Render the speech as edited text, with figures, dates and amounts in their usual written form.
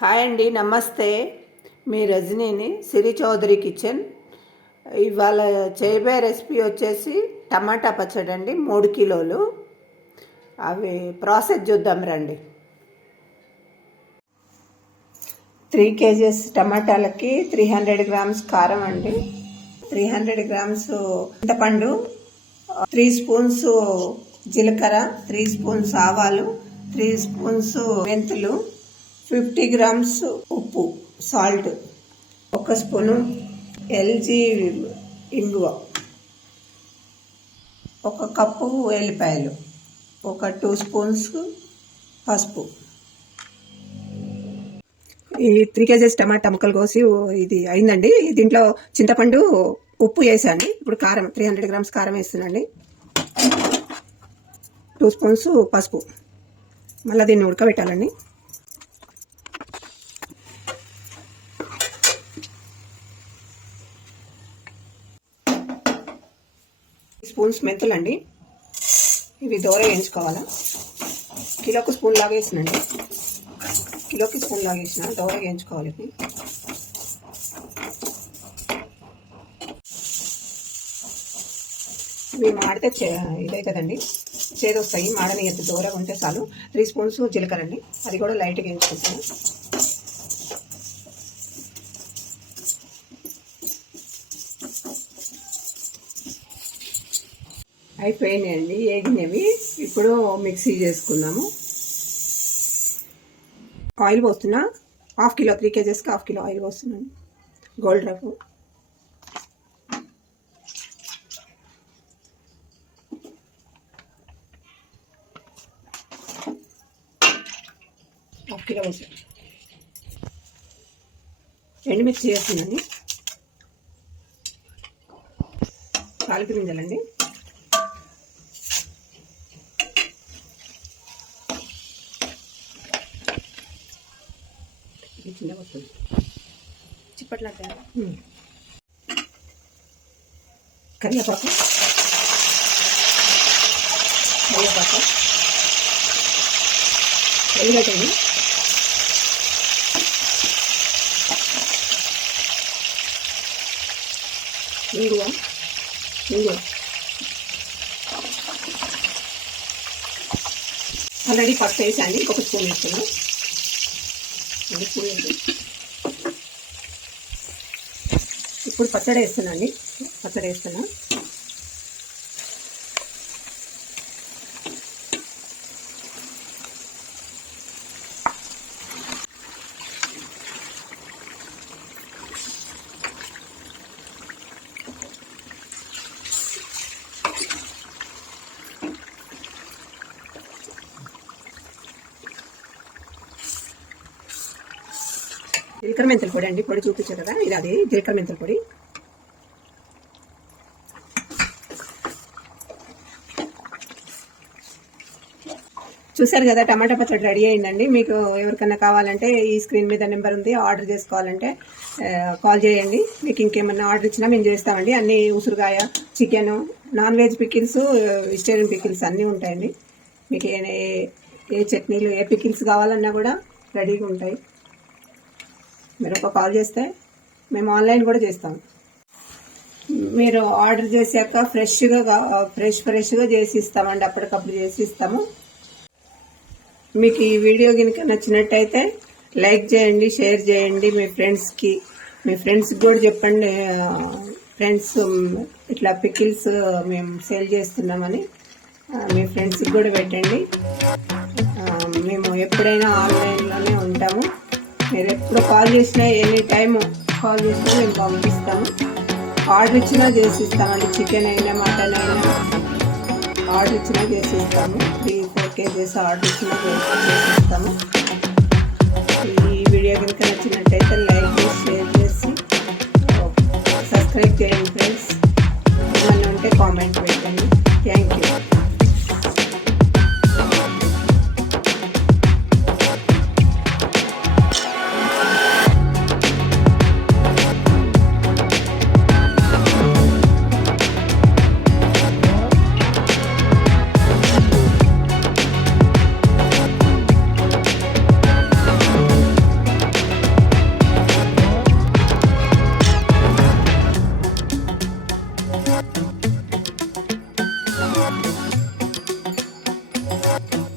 Hi అండి, నమస్తే. మీ రజనీని సిరి Chowdary kitchen. ఇవాళ చేయబోయే రెసిపీ వచ్చేసి టమాటా పచ్చడి అండి, 3 కిలోలు. అవి ప్రాసెస్ చూద్దాం రండి. 3 కేజెస్ టమాటాలకి 300 గ్రామ్స్ కారం అండి, 300 గ్రామ్స్ చింతపండు, 3 స్పూన్స్ జీలకర్ర, 3 స్పూన్స్ ఆవాలు, 3 స్పూన్స్ మెంతులు, 50 గ్రామ్స్ ఉప్పు, సాల్ట్, 1 స్పూను ఎల్జీ ఇంగువ, 1 కప్పు ఎల్లిపాయలు, 2 స్పూన్స్ పసుపు. ఈ 3 కేజెస్ టమాటా ముక్కలు కోసి ఇది అయిందండి. దీంట్లో చింతపండు, ఉప్పు వేసాను. ఇప్పుడు కారం 300 గ్రామ్స్ కారం వేస్తున్నాండి, 2 స్పూన్స్ పసుపు. మళ్ళీ దీన్ని ఉడకబెట్టాలండి. స్పూన్స్ మెంతులు అండి, ఇవి దోర వేయించుకోవాలా. కిలోకి స్పూన్ లాగా వేసినండి, కిలోకి స్పూన్ లాగా వేసిన దోర వేయించుకోవాలి. ఇవి మాడితే ఇదవుతుందండి, చేదు వస్తాయి. మాడని ఎత్తు దోరగా ఉంటే చాలు. 3 స్పూన్స్ జీలకర్ర అండి, అది కూడా లైట్గా వేయించుకుంటాను. అయిపోయినాయండి, ఏగినవి. ఇప్పుడు మిక్సీ చేసుకుందాము. ఆయిల్ పోస్తున్నా, 1/2 కిలో, 3 కేజెస్కి 1/2 కిలో ఆయిల్ పోస్తున్నాను. గోల్డ్ రవ్వ, హాఫ్ కిలో పోసాను. ఎండుమిర్చి చేస్తున్నాను, కాలికి గింజలండి, చిన్నగా వస్తుంది చిప్పట్లా. కరివేపాకు, ఎల్లిగడ్డలు, ఇంగువ, ఆల్రెడీ పసుపు వేసాండి, 1 స్పూన్ వేస్తున్నాను. ఇప్పుడు పచ్చడి వేస్తున్నాండి, పచ్చడి వేస్తున్నా. జీలకర్ర మెంతుల పొడి అండి, పొడి చూపించారు కదా, ఇది అది జీలకర్ర మెంతుల పొడి. చూసారు కదా, టమాటా పచ్చడి రెడీ అయిందండి. మీకు ఎవరికన్నా కావాలంటే ఈ స్క్రీన్ మీద నెంబర్ ఉంది, ఆర్డర్ చేసుకోవాలంటే కాల్ చేయండి. మీకు ఇంకేమన్నా ఆర్డర్ ఇచ్చినా మేము చేస్తామండి. అన్ని ఉసురుగాయ, chicken, non veg pickles, vegetarian pickles అన్నీ ఉంటాయండి. మీకు ఏ చట్నీలు, ఏ పికిల్స్ కావాలన్నా కూడా రెడీగా ఉంటాయి. మీరు ఒక కాల్ చేస్తే మేము ఆన్లైన్ కూడా చేస్తాం. మీరు ఆర్డర్ చేశాక ఫ్రెష్గా చేసి ఇస్తామండి, అప్పటికప్పుడు చేసి ఇస్తాము. మీకు ఈ వీడియో కనుక నచ్చినట్టయితే లైక్ చేయండి, షేర్ చేయండి. మీ ఫ్రెండ్స్కి కూడా చెప్పండి. ఫ్రెండ్స్, ఇట్లా పికిల్స్ మేము సేల్ చేస్తున్నామని మీ ఫ్రెండ్స్కి కూడా పెట్టండి. మేము ఎప్పుడైనా ఆన్లైన్లోనే ఉంటాము. మీరు ఎప్పుడు కాల్ చేసినా, ఎనీ టైం కాల్ చేసినా మేము పంపిస్తాము. ఆర్డర్ ఇచ్చినా చేసి ఇస్తామండి. చికెన్ అయినా, మటన్ అయినా ఆర్డర్ ఇచ్చినా చేసి ఇస్తాము. 3-4 కేజెస్ ఆర్డర్ ఇచ్చినా చేసి ఇస్తాము. ఈ వీడియో కనుక నచ్చినట్టయితే లైక్ చేసి, షేర్ చేసి, సబ్స్క్రైబ్ చేయండి ఫ్రెండ్స్. ఏమన్నా ఉంటే కామెంట్ పెట్టండి. Thank you. బాయ్.